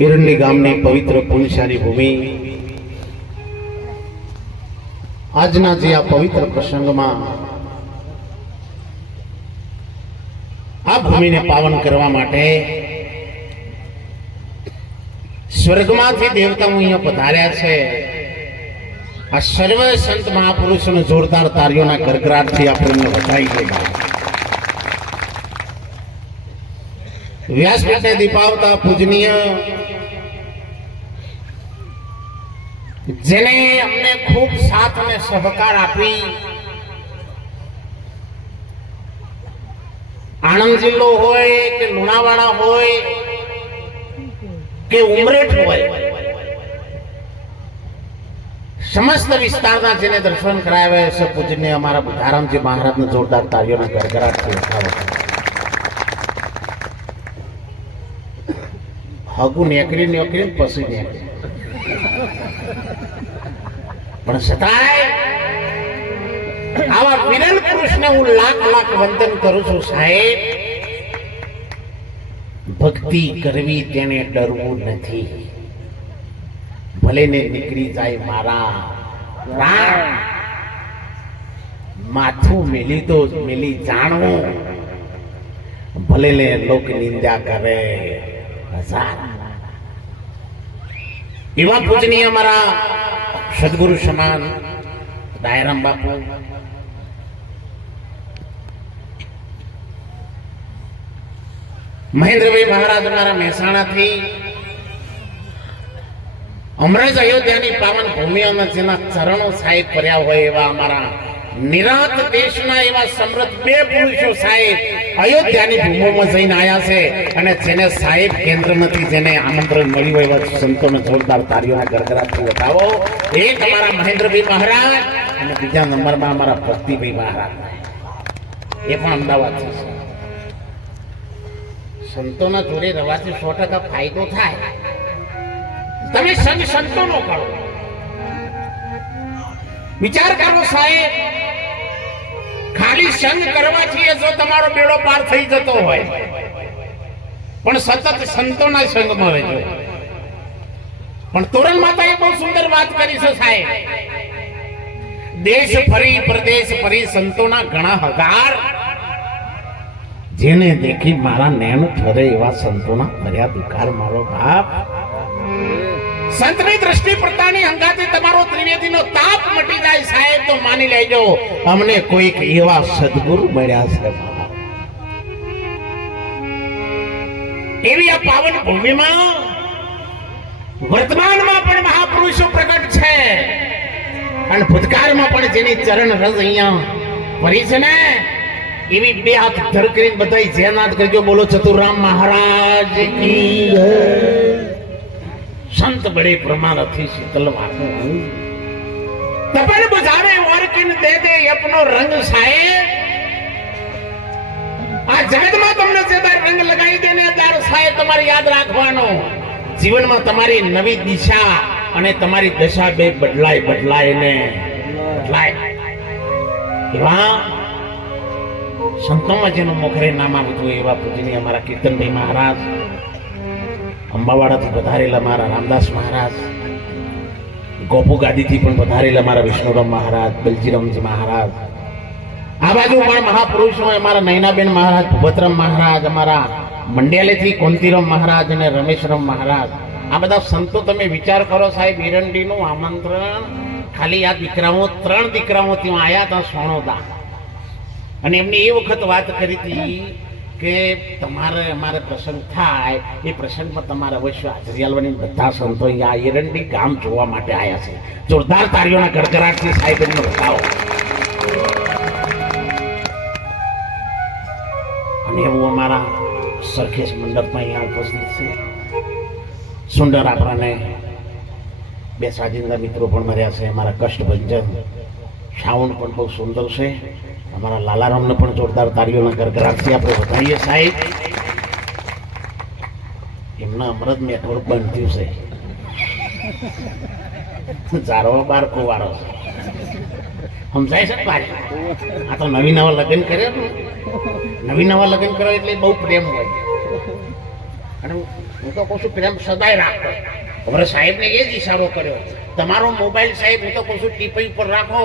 એરંડી ગામની પવિત્ર પુણ્યશાળી ભૂમિ આજના જે આ પવિત્ર પ્રસંગમાં આ ભૂમિને પાવન કરવા માટે સ્વર્ગમાંથી દેવતાઓ અહીંયા પધાર્યા છે। આ સર્વ સંત મહાપુરુષોને જોરદાર તાળીઓના ગડગડાટથી આપણને વધાવીએ। વ્યાસપીઠને દીપાવતા પૂજનીય જેને અમને ખૂબ સાથ અને સહકાર આપી આણંદ જિલ્લો હોય કે લુણાવાડા હોય કે ઉમરેઠ હોય, સમસ્ત વિસ્તારના જેને દર્શન કરાવ્યા છે પૂજનીય અમારા બુધારામજી મહારાજને જોરદાર તાળીઓના ગડગડાટથી વધાવો। હગું નેકરી પછી નેકરી પણ છતાંય આવા વિરલ પુરુષને હું લાખ લાખ વંદન કરું છું। સાહેબ, ભક્તિ કરવી તેને ડરવું નથી, ભલે ને નીકળી જાય મારા પ્રાણ, માથું મેલી તો મેલી જાણવું, ભલે ને લોક નિંદા કરે હજાર। એવા પૂજનીય અમારા સદગુરુ સમાન દાયરામ બાપુ, મહેન્દ્રભાઈ મહારાજ અમારા મહેસાણાથી અમરેજ અયોધ્યાની પાવન ભૂમિઓમાં જેના ચરણો સાહેબ કર્યા હોય એવા અમારા નિરાત દેશના એવા સમૃદ્ધ બે પુરુષો સાહેબ અયોધ્યાની ભૂમિમાં જઈને આવ્યા છે અને જેને સાહેબ કેન્દ્રમાંથી જેને આમંત્રણ મળ્યું હોય એવા સંતોને જોરદાર તાળીઓના ગડગડાટથી વધાવો। એક અમારા મહેન્દ્રભાઈ મહારાજ અને બીજા નંબરમાં અમારા ભક્તિભાઈ મહારાજ, એ પણ અમદાવાદથી છે। સંતોના જોડે રહેવાથી 100% ફાયદો થાય। તમે સંગ સંતોનો કરો, વિચાર કરો સાહેબ, ખાલી સંગ કરવાથી જો તમારો બેડો પાર થઈ જતો હોય પણ સતત સંતોના સંગમાં રહેજો। પણ તોરલ માતાએ બહુ સુંદર વાત કરી છે સાહેબ, દેશ ફરી પ્રદેશ ફરી સંતોના ઘણા હજાર, જેને દેખી મારા નૈન ઠરે એવા સંતોના ફર્યા દુકાર મારો બાપ। સંતની દ્રષ્ટિ પડતાની હંગાતે તમારો ત્રિવેદીનો તાપ મટી જાય સાહેબ, તો માની લેજો અમને કોઈક એવા સદગુરુ મળ્યા છે। એવી આ પાવન ભૂમિમાં વર્તમાનમાં પણ મહાપુરુષો પ્રગટ છે અને ભૂતકાળમાં પણ જેની ચરણ રસ અહીંયા પડી છે ને, એવી બે હાથ ધર કરીને બધાય જયનાથ કરજો, બોલો ચતુરામ મહારાજ કી જય। संत बड़े प्रमाण थी शीतल वाको तपन बुझावे और किन दे दे अपनो रंग साहेब। आ जगत में तुमने जेदार रंग लगाई देने दार साहेब तुम्हारी याद राखवानो, जीवन में तुम्हारी नवी दिशा અને તમારી દશા બે બદલાય ને બદલાય। એવા સંતોમાં જેનું મોખરે નામ આવતું એવા પૂજનીય અમારા કીર્તનભાઈ મહારાજ, અંબાવાડાથી પધારેલા મારા રામદાસ મહારાજ, ગોપુ ગાદીથી પણ પધારેલા મારા વિષ્ણુરામ મહારાજ, બલજીરામજી મહારાજ, આ બાજુ પણ મહાપુરુષો અમારા નૈનાબેન મહારાજ, ભૂપતરામ મહારાજ, અમારા મંડ્યાલેથી કોંતીરામ મહારાજ અને રમેશરામ મહારાજ, આ બધા સંતો તમે વિચાર કરો સાહેબ, એરંડીનું આમંત્રણ ખાલી આ દીકરાઓ 3 દીકરાઓ ત્યાં આવ્યા હતા સોણોદા, અને એમને એ વખત વાત કરી હતી કે તમારે અમારે પ્રસંગ થાય એ પ્રસંગમાં તમારે અવશ્ય હાજરી આલવાની। બધા સંતો આ એરંડી ગામ જોવા માટે આવ્યા છે। જોરદાર તાળીઓના ગડગડાટથી સાહેબ એમને બતાવો। અને એવું અમારા સરખેજ મંડપમાં અહીંયા ઉપસ્થિત છે સુંદર આપણાને બે સાજિંદા મિત્રો પણ મળ્યા છે, અમારા કષ્ટભંજન સાઉન્ડ પણ બહુ સુંદર છે, અમારા લાલારામને પણ જોરદાર તાળીઓના ગડગડાટથી આપણે વધાવીએ સાહેબ। એમના અમૃત નેટવર્ક બંધ થયું છે, ચારવા બાર કુવારો છે, સમજાય છે ભાઈ? આ તો નવી નવા લગ્ન કર્યા, નવી નવા લગ્ન કરો એટલે બહુ પ્રેમ હોય અને હું તો કહું છું પ્રેમ સદાય રાખો. હવે સાહેબને એ જ ઈશારો કર્યો, તમારો મોબાઈલ સાહેબ હું તો કહું છું ટીપી ઉપર રાખો,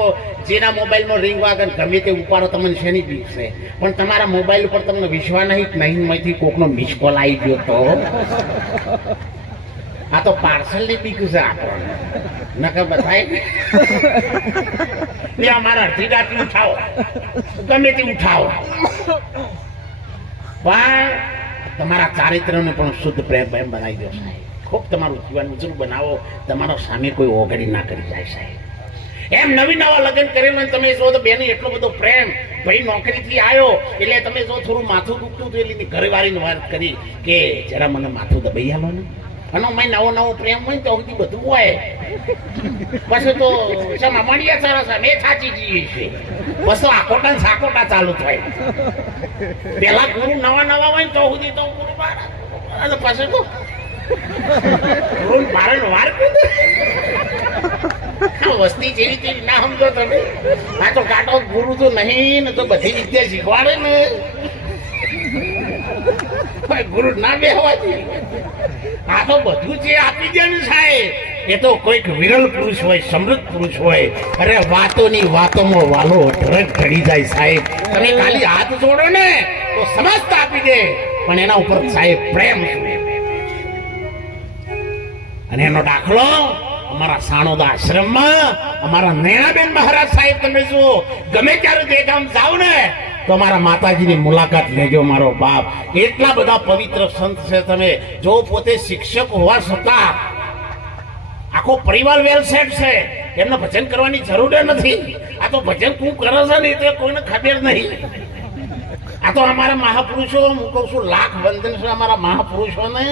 જેના મોબાઈલમાં રિંગ વાગે ગમે તે ઉપાડો, તમને શેની બીક છે? પણ તમારા મોબાઈલ ઉપર તમને વિશ્વાસ નહીં માંથી કોકનો મિસ કોલ આવી ગયો તો આ તો પાર્સલની બીક છે આપણને, નકર બતાય ને અમારા અડધી દાંતી ઉઠાવો, ગમે તે ઉઠાવો, પણ તમારા ચારિત્રને પણ શુદ્ધ પ્રેમ બનાવી દો સાહેબ. ખૂબ તમારું જીવન ઉજળું બનાવો, તમારો સામે કોઈ ઓગળી ના કરી જાય સાહેબ. એમ નવી નવા લગ્ન કરેલું તમે જો તો બેને એટલો બધો પ્રેમ, ભાઈ નોકરીથી આવ્યો એટલે તમે જો થોડું માથું દુખતું હતું એટલે ઘરવાળીની વાત કરી કે જરા મને માથું દબાઈ આલો ને. અને મેં નવો નવો પ્રેમ હોય તો સુધી બધું હોય, પછી તો મામડિયા સરસ એ થાચી જઈએ છે, પછી આકોટા ને સાકોટા ચાલુ થાય. પેલા ગુરુ નવા નવા હોય તો સુધી તો ગુરુ અને પછી તો વસ્તી જેવી તેવી ના સમજો તમે. આ તો કાટો ગુરુ તો નહીં ને તો બધી વિદ્યા શીખવાડે ને, ગુરુ ના બેહવાથી આ તો બધું જે આપી દે ને સાહેબ, એ તો કોઈક વિરલ પુરુષ હોય, સમૃદ્ધ પુરુષ હોય. અરે વાતોની વાતોમાં વાલો ઢળક ઢળી જાય સાહેબ. તમે ખાલી હાથ જોડો ને તો સમસ્ત આપી દે, પણ એના ઉપર સાહેબ પ્રેમ. અને એનો દાખલો અમારા સાણોદા આશ્રમમાં અમારા નૈનાબેન મહારાજ સાહેબ, તમે જુઓ ગમે ત્યારે જે ગામ જાવ ને તો અમારા માતાજીની મુલાકાત લેજો. મારો બાપ એટલા બધા પવિત્ર સંત છે. તમે જો પોતે શિક્ષક હોવા છતાં આખો પરિવાર વેલ સેટ છે, એમને ભજન કરવાની જરૂર નથી. આ તો ભજન તું કરે છે ને એટલે કોઈને ખબર નહીં. આ તો અમારા મહાપુરુષો, હું કહું છું લાખ વંદન છે અમારા મહાપુરુષોને.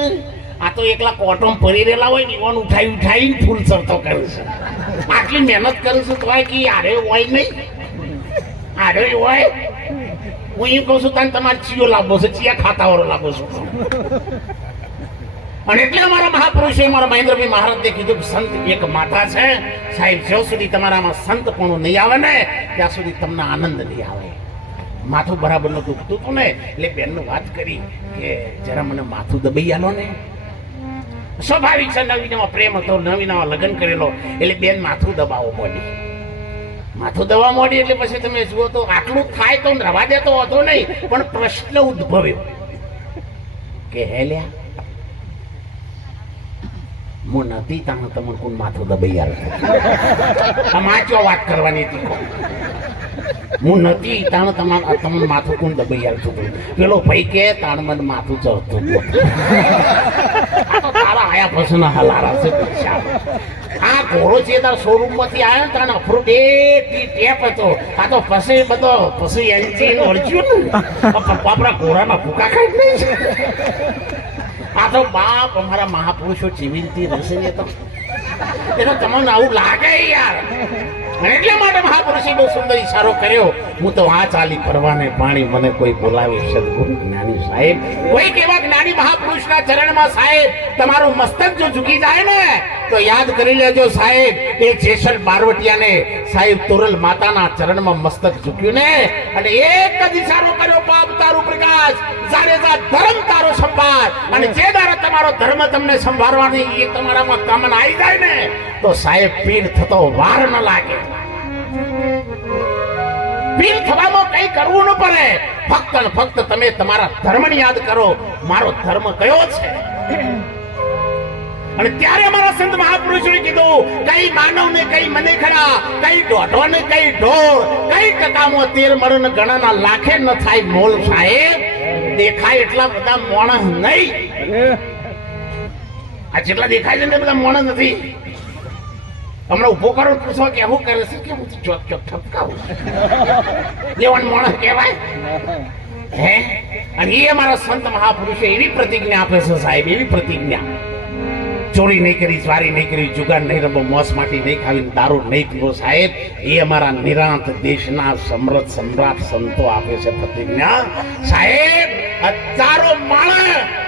આ તો એકલા કોટમ ભરી રહેલા હોય ને ઈવન ઉઠાઈને ફૂલ ચરતો કરે છે. આટલી મહેનત કરે છે તો કે આરે હોય નહીં, આરે હોય. હું એમ કહું છું તને તમારે ચિયો લાભો છે, ચિયા ખાતા વાળો લાભો છું. અને એટલે અમારા મહાપુરુષે મારા મહેન્દ્રભાઈ મહારાજને કીધું સંત એક માતા છે સાહેબ, જ્યાં સુધી તમારામાં સંતપણું નહીં આવે ને ત્યાં સુધી તમને આનંદ નહીં આવે. માથું બરાબર નું દુખતું હતું ને એટલે બેનનું વાત કરી કે જરા મને માથું દબાઈ આલો ને. સ્વાભાવિક છે, નવી નવા પ્રેમ હતો, નવી નવા લગ્ન કરેલો એટલે બેન માથું દબાવો મોડી. માથું દવા મોડી એટલે પછી તમે જુઓ તો આટલું થાય તો રવા દેતો હતો નહીં, પણ પ્રશ્ન ઉદ્ભવ્યો કે હેલ્યા હું નથી તાણ તમને કોણ માથું દબાઈ આવે. આમાં ચો વાત કરવાની હતી, હું નથી તાણ તમારે તમને માથું કોણ દબાઈ આવતું હતું. પેલો ભાઈ કે તાણ મને માથું ચડતું હતું. તારા આયા પછી ના હલારા છે. આ ઘોડો છે તારા શોરૂમ માંથી આવ્યો તાણ અફરૂટ ટેપ હતો. આ તો પછી બધો પછી એન્જિન ઓળખ્યું ને આપણા ઘોડાના ભૂકા ખાઈ નહીં. આ તો બાપ અમારા મહાપુરુષો જેવી રીતે રહેશે ને તો એનો તમને આવું લાગે યાર. એટલે માટે મહાપુરુષે બહુ સુંદર ઈશારો કર્યો. હું તો આ ચાલી ફરવાને પાણી મને કોઈ બોલાવે સદગુરુ જ્ઞાની સાહેબ. કોઈક એવા જ્ઞાની મહાપુરુષના ચરણમાં સાહેબ તમારું મસ્તક જો ઝૂકી જાય ને તો યાદ કરી લેજો સાહેબ, એ જેસલ બારવટિયાને સાહેબ તોરલ માતાના ચરણમાં મસ્તક ઝૂક્યું ને અને એક જ ઈશારો કર્યો, પાપ તારું પ્રકાશ, જાડેજા ધર્મ તારો સંભાળ. અને જે દ્વારા તમારો ધર્મ તમને સંભાળવાની એ તમારામાં કામના આવી જાય ને તો સાહેબ પીર થતો વાર ન લાગે. પીર થવામાં કઈ કરવું ન પડે, ફક્ત ને ફક્ત તમે તમારા ધર્મને યાદ કરો, મારો ધર્મ કયો છે. અને ત્યારે અમારા સંત મહાપુરુષોએ કીધું કઈ માનવ ને કઈ મને ખડા, કઈ દોઢો ને કઈ ઢોળ, કઈ ટકામાં તેર મરણ ગણાના લાખે ન થાય મોલ સાહેબ. દેખાય એટલા બધા મોણસ નહીં, આ જેટલા દેખાય છે ને બધા મોણસ નથી. હમણાં ઉભો કરો પૂછો કે શું કરે છે કે હું ચોક ચોક ઠપકાવું લેવાનું માણસ કહેવાય હે. અને એ અમારા સંત મહાપુરુષો એવી પ્રતિજ્ઞા આપે છે સાહેબ, એવી પ્રતિજ્ઞા, ચોરી નહીં કરી, સ્વારી નહીં કરી, જુગાર નહીં રમવો, મોસ માટી નહીં ખાવી, દારૂ નહીં પીવો સાહેબ. એ અમારા નિરાંત દેશના સમૃદ્ધ સમ્રાટ સંતો આપે છે પ્રતિજ્ઞા સાહેબ. હજારો માણસ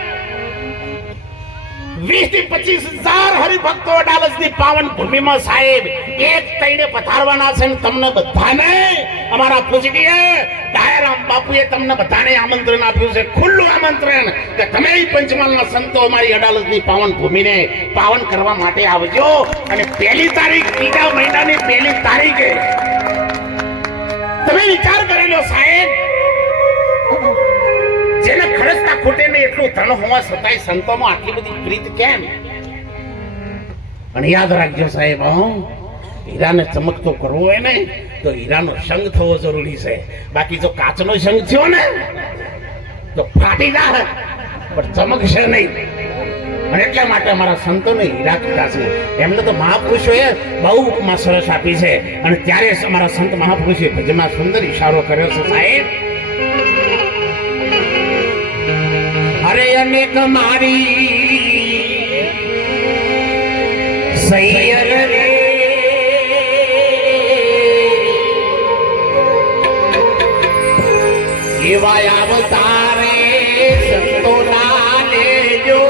20 થી 25,000 હરિભક્તો અડાલજની પાવન ભૂમિમાં સાહેબ એક તઈને પધારવાના છે. તમને બધાને અમારા પૂજનીય દયારામ બાપુએ તમને બધાને આમંત્રણ આપ્યું છે, ખુલ્લું આમંત્રણ કે તમે પંચમહાલના સંતો અમારી અડાલજની પાવન ભૂમિને પાવન કરવા માટે આવજો. અને 1 તારીખ બીજા મહિનાની 1 તારીખે તમે વિચાર કરી લો સાહેબ, જેને ખરજતા ખૂટે ને એટલું ધન હોવા છતાંય સંતોમાં આટલી બધી પ્રીત કેમ? અને યાદ રાખજો સાહેબ, હીરાને ચમકતો કરવો હોય ને તો હીરાનો સંગ થવો જરૂરી છે. બાકી જો કાચનો સંગ થયો ને તો ફાટી જાય પણ ચમકશે નહીં. અને એટલા માટે અમારા સંતોને હીરા કીધા છે. એમને તો મહાપુરુષોએ બહુ ઉપમા સરસ આપી છે. અને ત્યારે અમારા સંત મહાપુરુષોએ ભજનમાં સુંદર ઈશારો કર્યો છે સાહેબ. અરે અનેક મારી સૈયર રે એવા અવતારે સંતો ના લેજો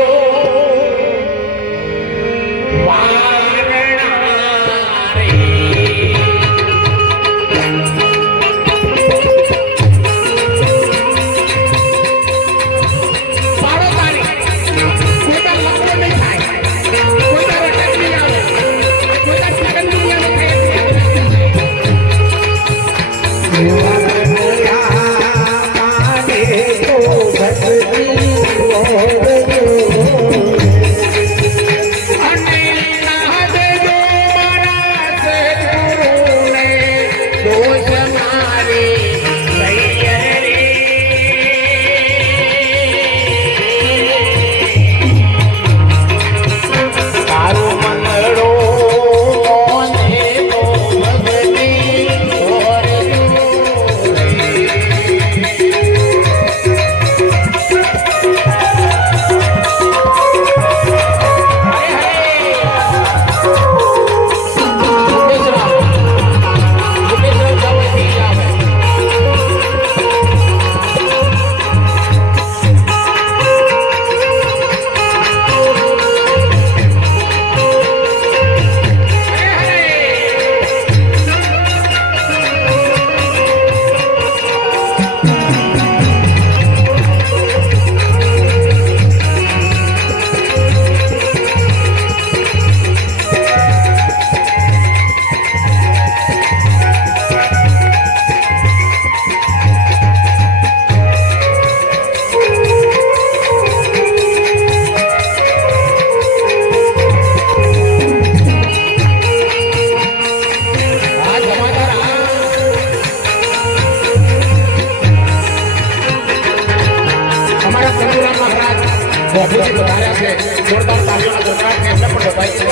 જોરદાર તાલીઓના ગણગણાટ એમને પણ બધાય છે.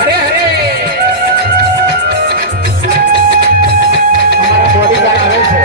અરે અરે અમારા બોડીગાર્ડ આવે છે.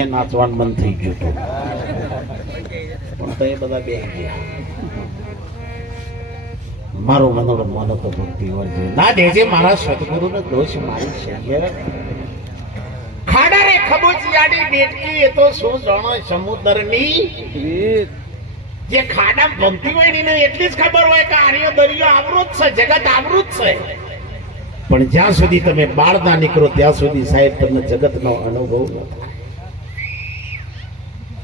અહીંયા નાચવાનું બંધ થઈ ગયું હતું પણ તો એ બધા બે ગયા. મારો મનોરમ મનો તો ભક્તિ હોય છે ના દેજે મારા સદગુરુનો દોષ મારી છે. ખાડા રે ખબોચિયાની ડેટકી એ તો શું જાણો સમુદ્રની જે ખાડા ભમતી હોય ને એટલી જ ખબર હોય કે આર્યો દરિયો આવૃત છે, જગત આવૃત છે. પણ જ્યાં સુધી તમે બહાર ના નીકળો ત્યાં સુધી સાહેબ તમને જગતનો અનુભવ ન થાય.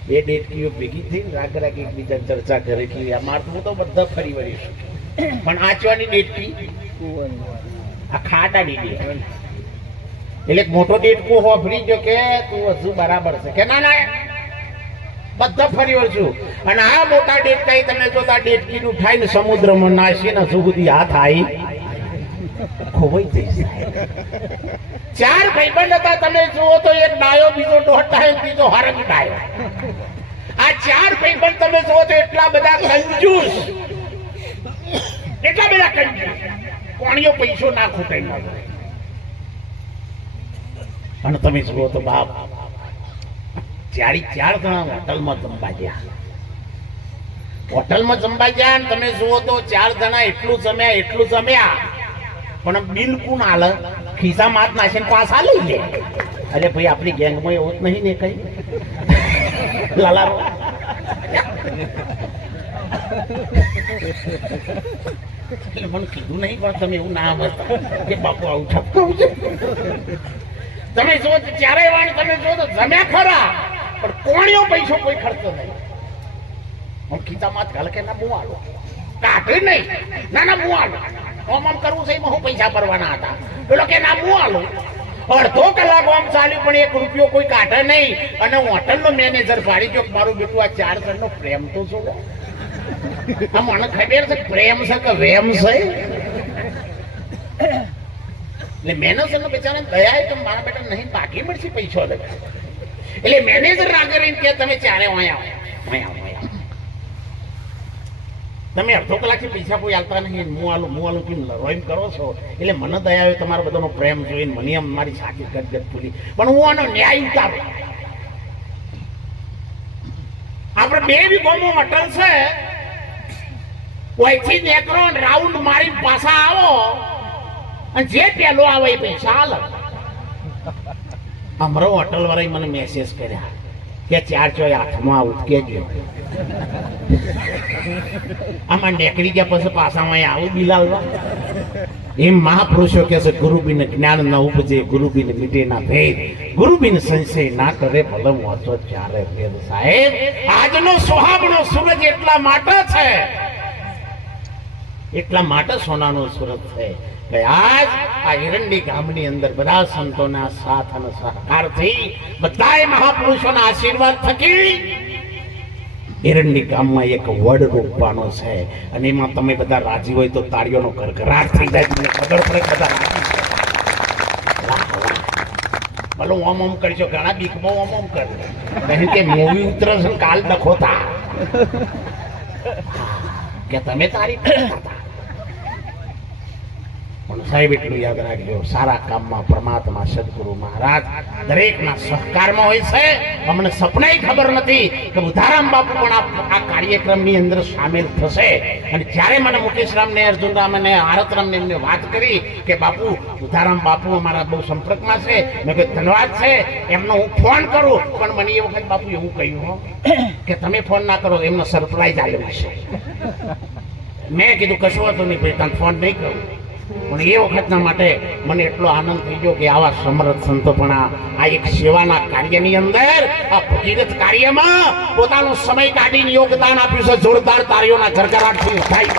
બે ડેટકીઓ ભેગી થઈ રાગ રાગ એકબીજા ચર્ચા કરે કે અમાર હું તો બધા ફરી વળીશું પણ આચવાની ડેટકી આ ખાડાની ડેટકી એટલે મોટો ડેટકો હોફરી ગયો કે તું હજુ બરાબર છે કે ના ના બધા ફરી વળશું. અને આ મોટા ડેટકાઈ તમે જોતા ડેટકીનું ઉઠાઈને સમુદ્રમાં નાસીને હજુ સુધી હાથ આવી ખોવાઈ જઈશ. ચાર ભાઈબંધ હતા તમે જુઓ તો એક ડાયો બીજો દોઢ બીજો હરંગ ડાયો. આ ચાર ભાઈબંધ તમે જુઓ તો એટલા બધા કંજૂસ, એટલા બધા કંજૂસ કોણીઓ પૈસો ના ખૂટાઈ. અને તમે જુઓ તો બાપ ચાર જણા હોટલમાં જમવા ગયા. હોટલમાં જમવા ગયા અને તમે જુઓ તો ચાર જણા એટલું જમ્યા પણ બિલકુલ હાલ ખિસ્સા માત નાખીને પાછા લઈ લે. અરે ભાઈ આપણી ગેંગમાં એવું જ નહીં ને કઈ લાલારો એટલે મને કીધું નહીં પણ તમે એવું ના બતા કે બાપુ આવું ઠપકાવું છે. તમે જો ચારે વાણ તમે જો તો જમ્યા ખરા પણ કોણીઓ પૈસો કોઈ ખર્ચો નહીં. હું ખીચા માત ઘાલ કે ના હું આલો કાઢે નહીં ના ના હું આલો ઓમ આમ કરવું છે એમાં હું પૈસા ભરવાના હતા પેલો કે ના હું આલો. અડધો કલાક આમ ચાલ્યું પણ 1 રૂપિયો કોઈ કાઢે નહીં. અને હોટલનો મેનેજર પાડી ગયો મારું બેટું આ 4 જણનો પ્રેમ તો છો આ મને ખબર છે પ્રેમ છે કે વેમ છે. એટલે મેનેજર નો બિચારા દયા તો મારા બેટા નહીં બાકી મળશે પૈસો એટલે મેનેજર ના કરીને કે તમે ચારે તમે અડધો કલાકથી પૈસા કોઈ આલતા નહીં હું આલું કેમ રોઈમ કરો છો. એટલે મને દયા આવ્યો તમારો બધાનો પ્રેમ જોઈને મને એમ મારી સાચી ગદગદ ફૂલી. પણ હું આનો ન્યાય ઉતારું. આપણે બે બી ગોમો હોટલ છે કોઈથી નીકળો રાઉન્ડ મારી પાછા આવો અને જે પેલો આવે એ પૈસા હાલ. અમારો હોટલ વાળા મને મેસેજ કર્યા કે 4 ચોય હાથમાં આવું કેજો. આમાં નીકળી ગયા પછી પાછામાં આવું બિલાવવા. એમ મહાપુરુષો કે છે ગુરુબિન જ્ઞાન ન ઉપજે, ગુરુબિન મીટે ના ભેદ, ગુરુબિન સંશય ના કરે ભલમ વાંચો ચારે વેદ. સાહેબ આજનો સુહામણો સૂરજ એટલા માટે સોનાનો સૂરજ છે કે આજ આ હિરંડી ગામની અંદર બધા સંતોના સાથ અને સહકારથી બધાય મહાપુરુષોના આશીર્વાદ થકી હિરંડી ગામમાં એક વડ રોપવાનો છે. અને એમાં તમે બધા રાજી હોય તો તાળીઓનો ગરગરાટ થઈ જાય. તમને ખબર પડે બધા રાજી છે. ભલો ઓમ કરશો ઘણા બીકમાં ઓમ કરે નહીં કે મૂવી ઉતરે છે કાલ દખોતા કે તમે તારી પણ સાહેબ એટલું યાદ રાખજો સારા કામમાં પરમાત્મા સદગુરુ મહારાજ દરેકના સહકારમાં હોય છે. અમને સપને ખબર નથી કે બુધારામ બાપુ પણ આ કાર્યક્રમની અંદર સામેલ થશે. અને જ્યારે મને મુકેશરામ ને અર્જુનરામ અને આરતરામ ને એમને વાત કરી કે બાપુ બુધારામ બાપુ અમારા બહુ સંપર્કમાં છે, મેં કહ્યું ધન્યવાદ છે એમનો હું ફોન કરું. પણ મને એ વખત બાપુ એવું કહ્યું કે તમે ફોન ના કરો એમનો સરપ્રાઈઝ આવેલું છે. મેં કીધું કશું હતું નહીં ભાઈ તને ફોન નહીં કરું. પણ એ વખતના માટે મને એટલો આનંદ થઈ ગયો કે આવા સમર્થ સંતો પણ આ એક સેવાના કાર્યની અંદર આ ભગીરથ કાર્યમાં પોતાનો સમય કાઢીને યોગદાન આપ્યું છે. જોરદાર તાળીઓના ગરગરાટથી થાય.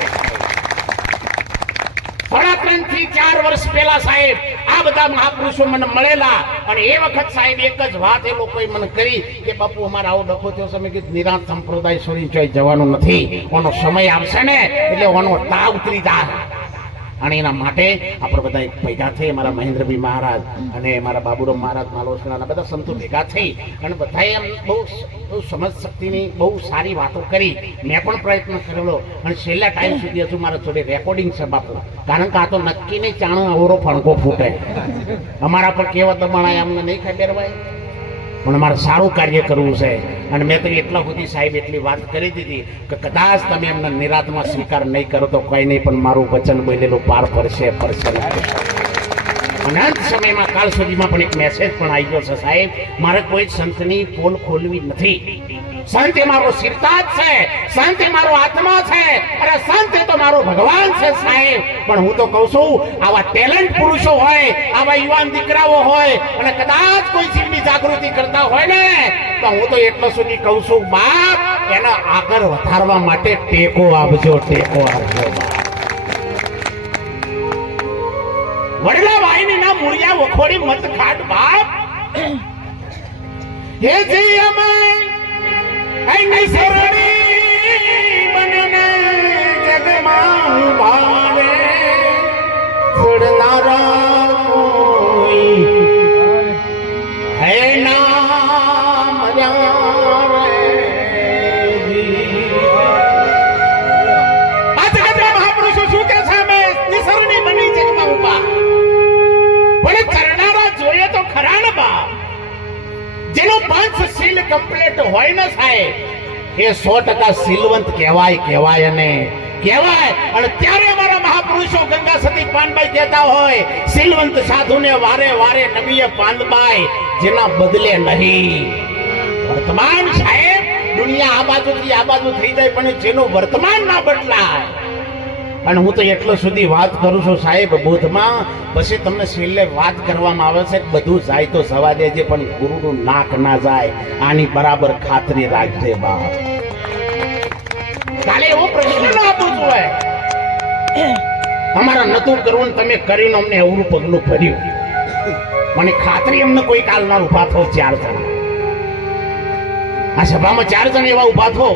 3.5 થી 4 વર્ષ પહેલા સાહેબ આ બધા મહાપુરુષો મને મળેલા. અને એ વખત સાહેબ એક જ વાત એ લોકોએ મને કરી કે બાપુ અમારે આવો ડખો થયો છે. મેં કીધું નિરાંત સંપ્રદાય છોડી ચોઈ જવાનું નથી. ઓનો સમય આવશે ને એટલે ઓનો તાવ ઉતરી જાય. અને એના માટે આપણે બધા ભેગા થઈ મારા મહેન્દ્રભાઈ મહારાજ અને મારા બાબુરામ મહારાજ માલોસણાના બધા સંતો ભેગા થઈ અને બધાએ એમ બહુ સમજ શક્તિની બહુ સારી વાતો કરી. મેં પણ પ્રયત્ન કરેલો અને છેલ્લા ટાઈમ સુધી હજુ મારા જોડે રેકોર્ડિંગ છે બાપુ. કારણ કે આ તો નક્કી નહીં ચાણો અવરો ફણકો ફૂટે. અમારા પર કેવા દબાણા અમને નહીં ખબર હોય. પણ મારે સારું કાર્ય કરવું છે. અને મેં તો એટલા સુધી સાહેબ એટલી વાત કરી દીધી કે કદાચ તમે એમને નિરાતમાં સ્વીકાર નહીં કરો તો કોઈ નહીં, પણ મારું વચન બોલેલું પાર પડશે. અનંત સમયમાં કાલ સુધીમાં પણ એક મેસેજ પણ આવી ગયો છે સાહેબ, મારે કોઈ સંતની પોલ ખોલવી નથી. સંત એ મારો સિરતાજ છે, સંત એ મારો આત્મા છે, અરે સંત એ તો મારો ભગવાન છે સાહેબ. પણ હું તો કહું છું, આવા ટેલેન્ટ પુરુષો હોય, આવા યુવાન દીકરાઓ હોય અને કદાચ કોઈ ચીજની જાગૃતિ કરતા હોય ને, તો હું તો એટલો સુધી કહું છું, બાપ એના આગળ વધારવા માટે ટેકો આપજો, ટેકો આપજો. વડલા ભાઈની ના મૂળિયા વખોડી મત ખાટ બાપ. હે જી અમે આઈ સરણી બનને જગમાં ભાવે છોડનારા કોઈ હે નામ રે. આ જગતના મહાપુરુષો શું કે છે, અમે નિસરણી બની જગમાં ઉભા, પણ કરનારા જોઈએ તો ખરા ને બાપ. જેનો 5 શીલ કમ્પ્લીટ હોય ને સાહેબ, એ 100% શીલવંત કહેવાય અને ત્યારે અમારા મહાપુરુષો ગંગા સતી પાનબાઈ કહેતા હોય, શીલવંત સાધુને વારે વારે નબીએ પાનબાઈ જેના બદલે નહીં. વર્તમાન સાહેબ દુનિયા આ બાજુથી આ બાજુ થઈ જાય, પણ જેનો વર્તમાન ના બદલાય. અને હું તો એટલો સુધી વાત કરું છું સાહેબ, બોધમાં પછી તમને છેલ્લે વાત કરવામાં આવે છે, બધું જાય તો જવા દેજે, પણ ગુરુનું નાક ના જાય, આની બરાબર ખાતરી રાખજે બાપ. કાલે એવો પ્રશ્ન ના આપું છું, અમારા નતું કરવું, તમે કરીને અમને અવરું પગલું ભર્યું, મને ખાતરી અમને કોઈ કાલના ઉભા થો 4 જણા આ સભામાં 4 જણા એવા ઉભા થો,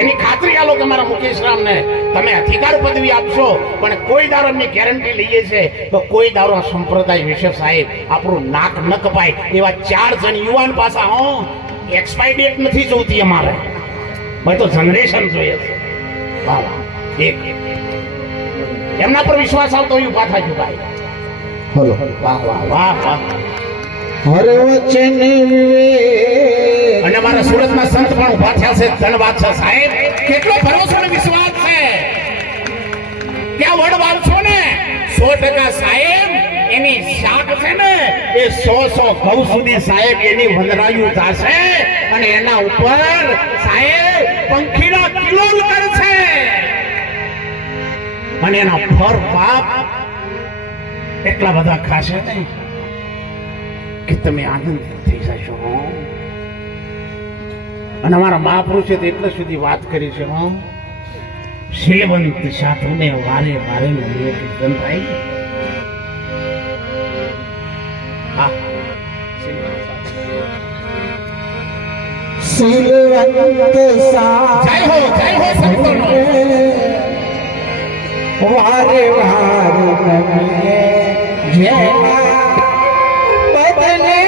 એની ખાતરી આલો કે મારા મુકેશ રામને તમે અધિકાર પદવી આપશો, પણ કોઈ દારો એમની ગેરંટી લઈએ છે તો કોઈ દારો આ સંપ્રદાય વિશે સાહેબ આપણું નાક ન કપાય. એવા 4 જણ યુવાન પાછા, એક્સપાયર ડેટ નથી જોઈતી અમારે, ભાઈ તો જનરેશન જોઈએ છે. વાહ વાહ, એક એમના પર વિશ્વાસ આવતો હોય ઉભા થાજો ભાઈ. હલો, વાહ વાહ વાહ વાહ. હર વચન અને મારા સુરતના સંત પણ ઉભા થયા છે, ધન્યવાદ છે સાહેબ. કેટલો ભરોસો અને વિશ્વાસ છે ત્યાં વડ વાળશો ને 100% સાહેબ એની શાક છે ને એ 100 ઘઉં સુધી સાહેબ એની વંદરાયું થશે, અને એના ઉપર સાહેબ પંખીના કિલોલ કરશે, અને એના ફર પાપ એટલા બધા ખાશે ને કે તમે આનંદ થઈ જશો. અને અમારા મહાપુરુષે તો એટલે સુધી વાત કરી છે, શીલવંત સાધુને વારે વારે મળીએ કીર્તન થાય. શીલવંત જય હો સંતોનો. વારે વારે નમીએ જેના બદલે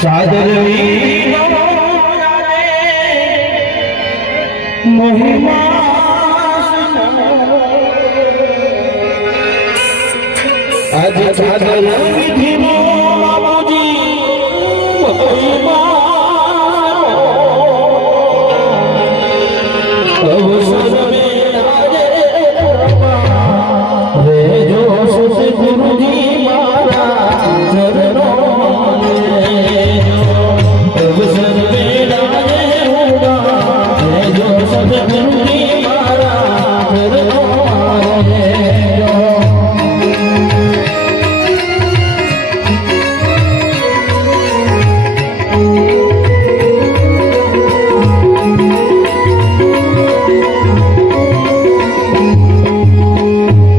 સાદરવી મહિમા આજ સાદરવી બાબુજી અવસર રે જો સદગુરુજી મારા ચરણો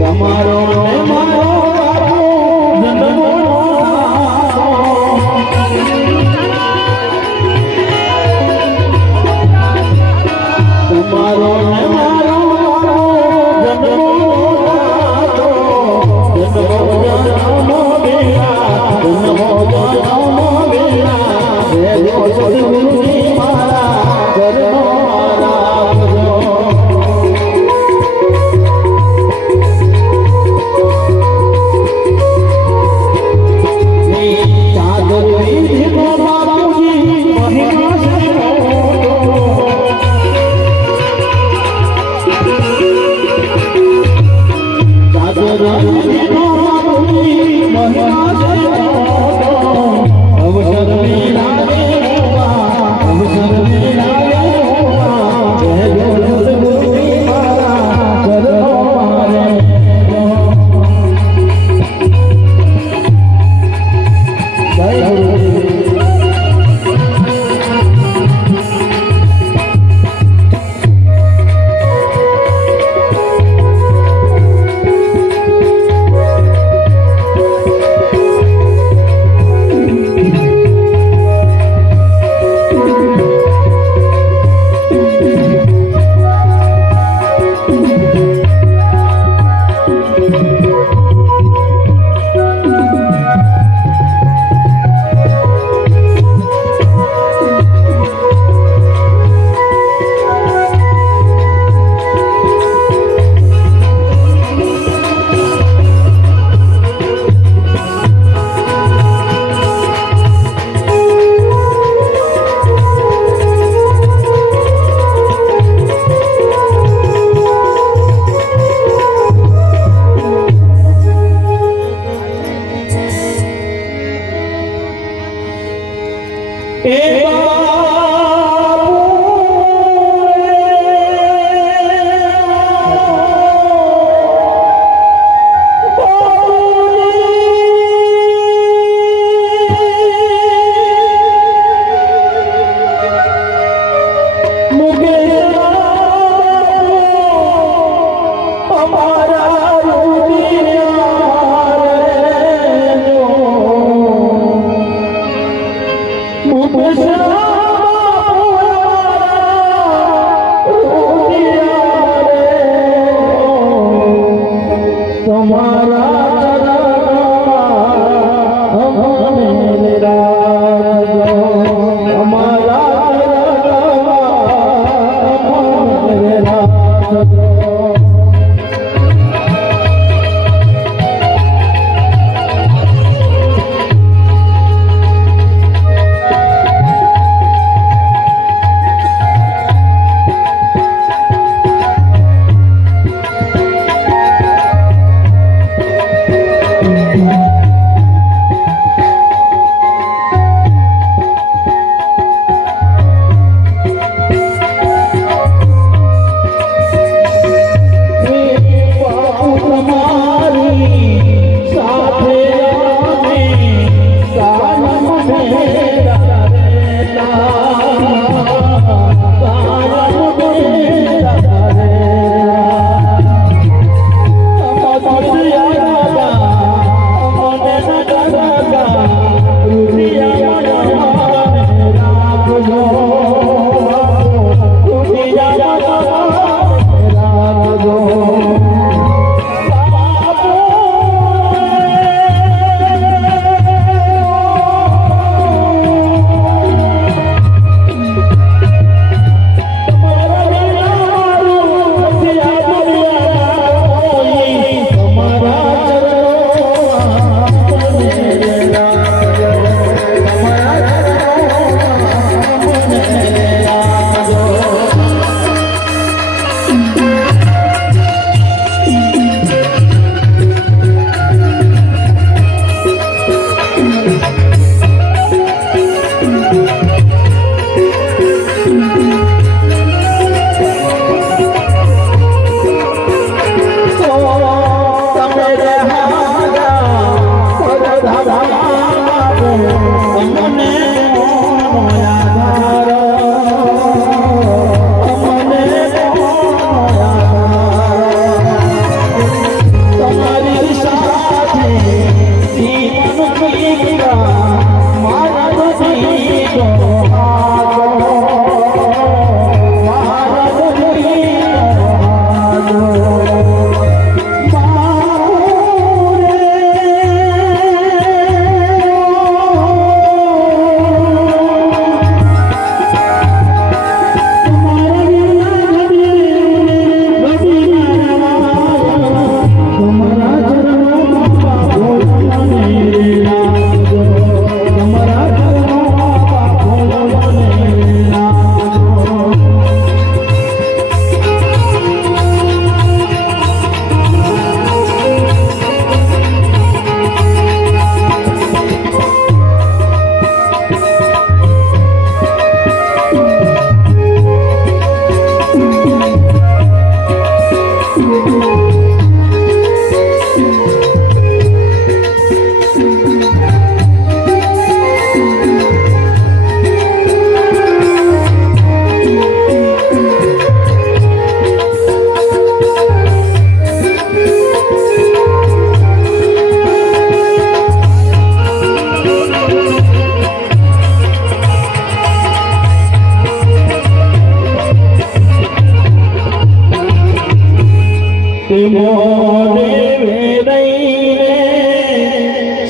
તમારો મારો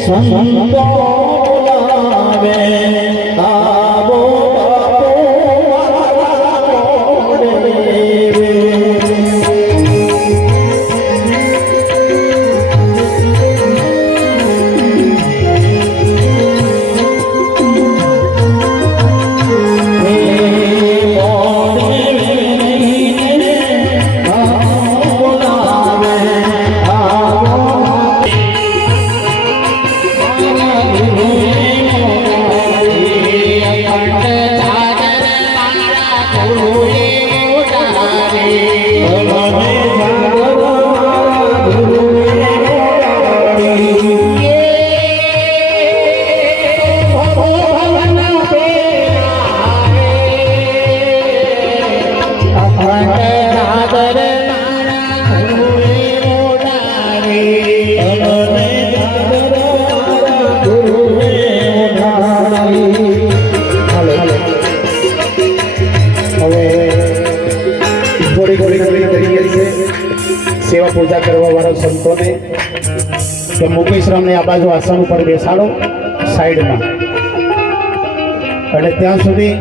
સંતો બોલાવે તાવો બાપો દેવે સેવા પૂજા કરવા વાળા સંતોને કે મુકેશ રામને આ બાજુ આસન ઉપર બેસાડો સાઈડમાં, અને ત્યાં સુધી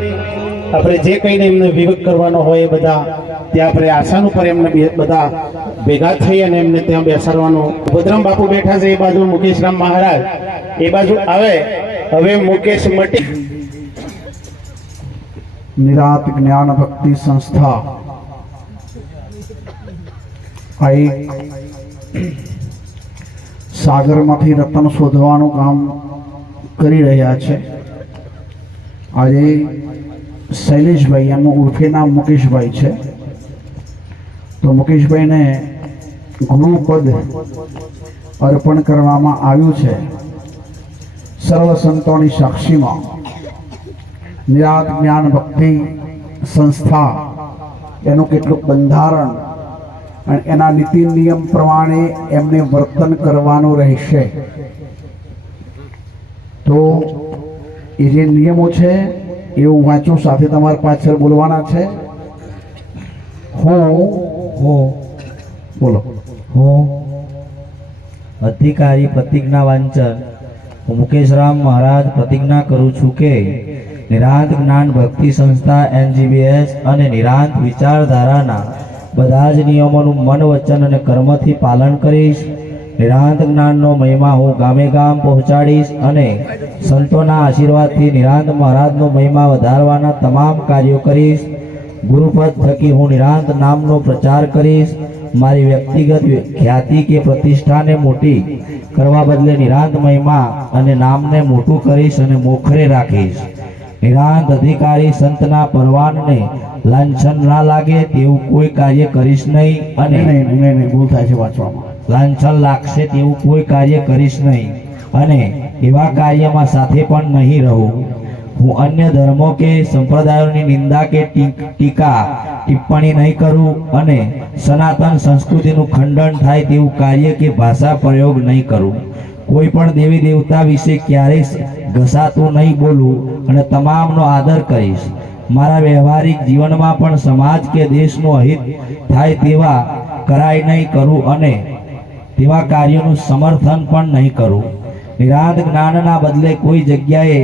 આપણે જે કહીને એમને વિવેક કરવાનો હોય એ બધા ત્યાં આપણે આસન ઉપર એમને બધા ભેગા થઈ અને એમને ત્યાં બેસાડવાનું. ભદ્રમ બાપુ બેઠા છે એ બાજુ મુકેશરામ મહારાજ એ બાજુ આવે. હવે મુકેશ મટી નિરાત જ્ઞાન ભક્તિ સંસ્થા આ એક સાગરમાંથી રતન શોધવાનું કામ કરી રહ્યા છે. આજે શૈલેષભાઈ એમનું ઉર્ફે નામ મુકેશભાઈ છે, તો મુકેશભાઈને ગુરુપદ અર્પણ કરવામાં આવ્યું છે સર્વ સંતોની સાક્ષીમાં. નિરાત જ્ઞાન ભક્તિ સંસ્થા એનું કેટલું બંધારણ અને એના નીતિ નિયમ પ્રમાણે એમને વર્તન કરવાનું રહેશે. તો એ જે નિયમો છે એવું વાંચું, સાથે તમારી પાછળ બોલવાના છે. હું બોલો. હું અધિકારી પ્રતિજ્ઞા વાંચન હું મુકેશરામ મહારાજ પ્રતિજ્ઞા કરું છું કે નિરાંત જ્ઞાન ભક્તિ સંસ્થા NGBS અને નિરાંત વિચારધારાના બધા જ નિયમોનું મન વચન અને કર્મથી પાલન કરીશ. નિરાંત જ્ઞાનનો મહિમા હું ગામે ગામ પહોંચાડીશ અને સંતોના આશીર્વાદથી નિરાંત મહારાજનો મહિમા વધારવાના તમામ કાર્યો કરીશ. ગુરુપદ થકી હું નિરાંત નામનો પ્રચાર કરીશ. મારી વ્યક્તિગત ખ્યાતિ કે પ્રતિષ્ઠાને મોટી કરવા બદલે નિરાંત મહિમા અને નામને મોટું કરીશ અને મોખરે રાખીશ. નિરાંત અધિકારી સંતના પરવાનને લાંછન ના લાગે તેવું કોઈ કાર્ય કરીશ નહીં. અને નહીં ભૂલ થાય છે વાંચવામાં. લાંછન લાગશે તેવું કોઈ કાર્ય કરીશ નહીં અને એવા કાર્યમાં સાથે પણ નહીં રહું. હું અન્ય ધર્મો કે સંપ્રદાયોની નિંદા કે ટીકા ટિપ્પણી નહીં કરું અને સનાતન સંસ્કૃતિનું ખંડન થાય તેવું કાર્ય કે ભાષા પ્રયોગ નહીં કરું. કોઈ પણ દેવી દેવતા વિશે ક્યારેય ઘસાતું નહીં બોલું અને તમામનો આદર કરીશ. મારા વ્યવહારિક જીવનમાં પણ સમાજ કે દેશનું હિત થાય તેવા કરાય નહીં કરું અને તેવા કાર્યોનું સમર્થન પણ નહીં કરું. નિરાંત જ્ઞાનના બદલે કોઈ જગ્યાએ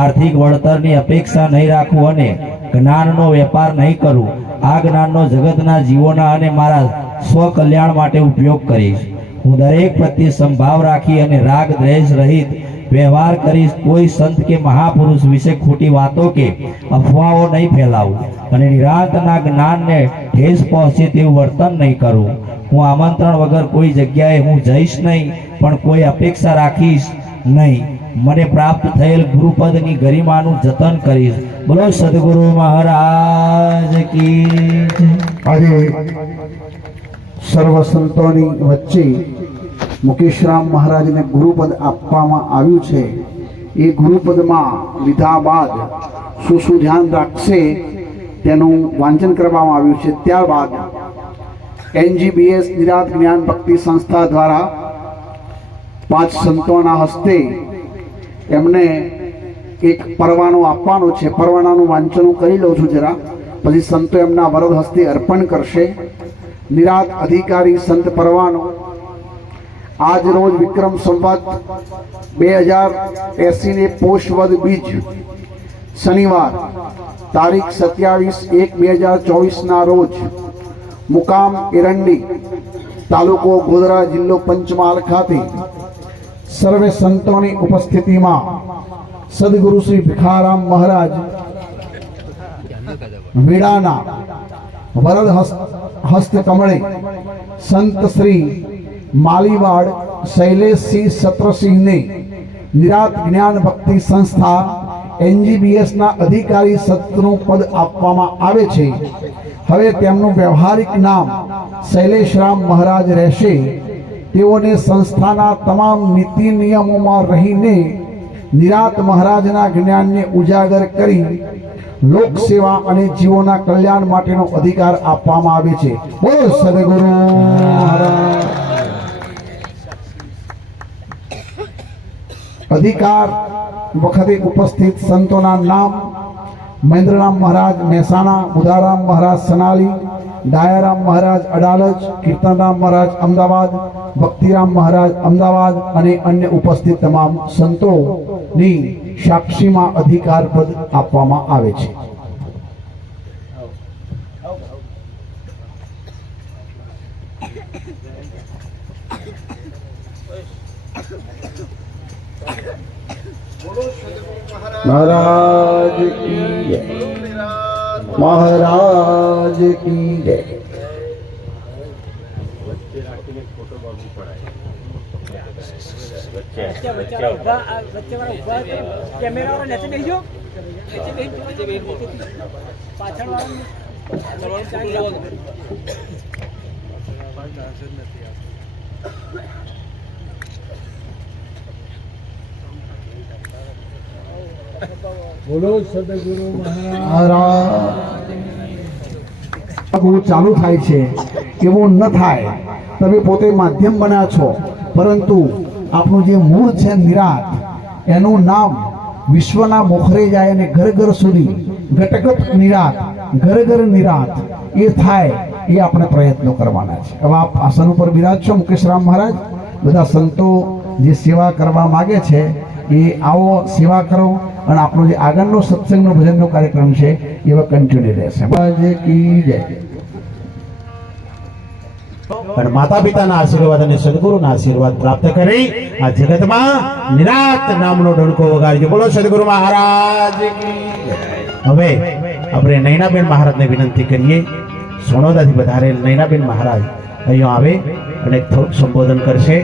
આર્થિક વળતરની અપેક્ષા નહીં રાખું અને જ્ઞાનનો વેપાર નહીં કરું. આ જ્ઞાનનો જગતના જીવોના અને મારા સ્વકલ્યાણ માટે ઉપયોગ કરીશ. હું દરેક પ્રત્યે સંભાવ રાખી અને રાગ દ્વેષ રહિત વ્યવહાર કરીશ. કોઈ સંત કે મહાપુરુષ વિશે ખોટી વાતો કે અફવાઓ નહીં ફેલાવું અને નિરાંતના જ્ઞાનને ઠેસ પહોંચે તેવું વર્તન નહીં કરું. હું આમંત્રણ વગર કોઈ જગ્યાએ હું જઈશ નહીં, પણ કોઈ અપેક્ષા રાખીશ નહીં. મને પ્રાપ્ત થયેલ ગુરુપદની ગરિમાનું જતન કરીશ. બોલો સદગુરુ મહારાજ કી જય. આજે સર્વ સંતોની વચ્ચે મુકેશરામ મહારાજને ગુરુપદ આપવામાં આવ્યું છે. એ ગુરુપદમાં લીધા બાદ શું શું ધ્યાન રાખશે તેનું વાંચન કરવામાં આવ્યું છે. ત્યારબાદ NGBS નિરાંત જ્ઞાન ભક્તિ સંસ્થા દ્વારા 5 સંતોના હસ્તે એમને એક પરવાનો આપવાનો છે. પરવાનાનું વાંચન હું કરી લઉં છું જરા, પછી સંતો એમના વરદ હસ્તે અર્પણ કરશે. નિરાંત અધિકારી સંત પરવાનો આજ રોજ વિક્રમ સંવત 2080 ને પોષવદ બીજ શનિવાર તારીખ 27/1/2024 ના રોજ મુકામ એરંડી તાલુકો ગોધરા જિલ્લો પંચમહાલ ખાતે સર્વે સંતોની ઉપસ્થિતિમાં સદગુરુ શ્રી ભીખારામ મહારાજ વીડાના વરદ હસ્ત કમળે સંત શ્રી માલીવાડ શૈલેષસિંહ સત્રસિંહને નિરાંત જ્ઞાન ભક્તિ સંસ્થા NGBS ના અધિકારી સત્રનું પદ આપવામાં આવે છે. હવે તેમનું વ્યવહારિક નામ શૈલેષરામ મહારાજ રહેશે. તેઓને સંસ્થાના તમામ નીતિ નિયમોમાં રહીને નિરાંત મહારાજના જ્ઞાનને ઉજાગર કરી લોક સેવા અને જીવોના કલ્યાણ માટેનો અધિકાર આપવામાં આવે છે. બોલો સદગુરુ મહારાજ. અધિકાર વખતે ઉપસ્થિત સંતોના નામ: મહેન્દ્રરામ મહારાજ મહેસાણા, બુધારામ મહારાજ સનાલી, ડાયારામ મહારાજ અડાલજ, કીર્તનરામ મહારાજ અમદાવાદ, ભક્તિરામ મહારાજ અમદાવાદ અને અન્ય ઉપસ્થિત તમામ સંતોની સાક્ષીમાં અધિકાર પદ આપવામાં આવે છે. महाराज की जय, महाराज की जय. कैमरा वाला नीचे भेजो, पाछળ વાળા બોલો સદગુરુ મહારાજ. ચાલુ થાય છે એવું ન થાય. તમે પોતે માધ્યમ બન્યા છો, પરંતુ આપણું જે મૂળ છે નિરાંત, એનું નામ વિશ્વના મોખરે જાય અને ઘર ઘર સુધી ઘટઘટ નિરાંત, ઘર ઘર નિરાંત એ થાય, એ આપણે પ્રયત્નો કરવાના છે. હવે આપ આસન ઉપર બિરાજ છો મુકેશરામ મહારાજ. બધા સંતો જે સેવા કરવા માગે છે એ આવો સેવા કરો અને આપણો જે આગળનો સત્સંગનો ભજનનો કાર્યક્રમ છે એવા કન્ટિન્યુ રહેશે. પણ માતા પિતાના આશીર્વાદ અને સદગુરુના આશીર્વાદ પ્રાપ્ત કરી આ જગતમાં નિરાંત નામનો ડંકો વગાડજો. બોલો સદગુરુ મહારાજ કી જય. હવે આપણે નૈનાબેન મહારાજને વિનંતી કરીએ. સોનોદાથી વધારેલ નૈનાબેન મહારાજ અહીંયા આવે અને થોડુંક સંબોધન કરશે.